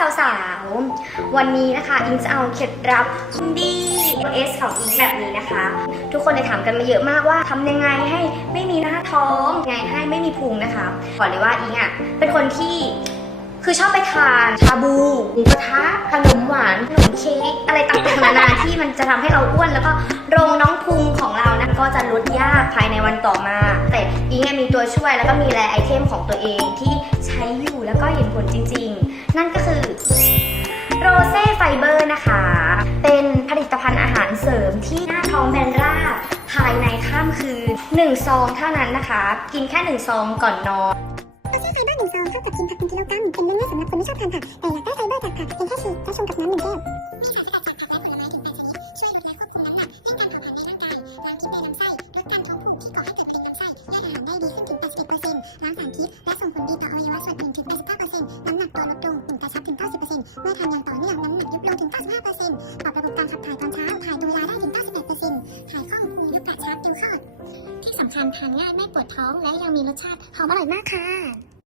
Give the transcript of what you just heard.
สาวๆ วันนี้นะคะ อิงจะเอาเคล็ดลับดีเอสของอิงแบบนี้นะคะ ทุกคนได้ถามกันมาเยอะมากว่าทำยังไงให้ไม่มีหน้าท้องยังไงให้ไม่มีพุงนะคะก่อนเลยว่าอิงอะเป็นคนที่คือชอบไปทานชาบูหมูกระทะขนมหวานขนมเค้กอะไรต่างๆนานาที่มันจะทำให้เราอ้วนแล้วก็โรงน้องพุงของเรานะก็จะลดยากภายในวันต่อมา แต่อิงมีตัวช่วยแล้วก็มีแรไอเทมของตัวเองที่ใช้อยู่แล้วก็เห็นผลจริง ๆ นั่นก็คือ เซ่ไฟเบอร์นะคะ เป็นผลิตภัณฑ์อาหารเสริมที่หน้าท้องแบนราบภายในข้ามคืน1ซองเท่านั้นนะคะ กินแค่ 1 ซองก่อนนอนโรเซ่ไฟเบอร์หนึ่งซองเท่ากับกินผักเป็นกิโลกรัมเป็นเรื่องง่ายสำหรับคนที่ชอบทานผักแต่อยากได้ไฟเบอร์จากผักเพียงแค่ฉีกและชงกับน้ำหนึ่งแก้วมีสารสกัดจากผักและผลไม้ถึงแปดชนิดช่วยลดและควบคุมน้ำหนักเร่งการเผาผลาญในร่างกายล้างพิษในลำไส้ลดการท้องผูกที่ก่อให้เกิดพิษลำไส้ย่อยอาหารได้ดีขึ้นถึง 81%ล้างสารพิษและส่งผลดีต่ออวัยวะส่วนอื่นถึง85%น้ำหนัก ต่อเนื่องน้ำหนักยุบลงถึง 95%ปรับระบบการขับถ่ายตอนเช้า ถ่ายโดยลาได้ถึง 91%ถ่ายคล่องมีลูกาสช้าเร็วคลอดที่สำคัญทานง่ายไม่ปวดท้องและยังมีรสชาติหอมอร่อยมากค่ะ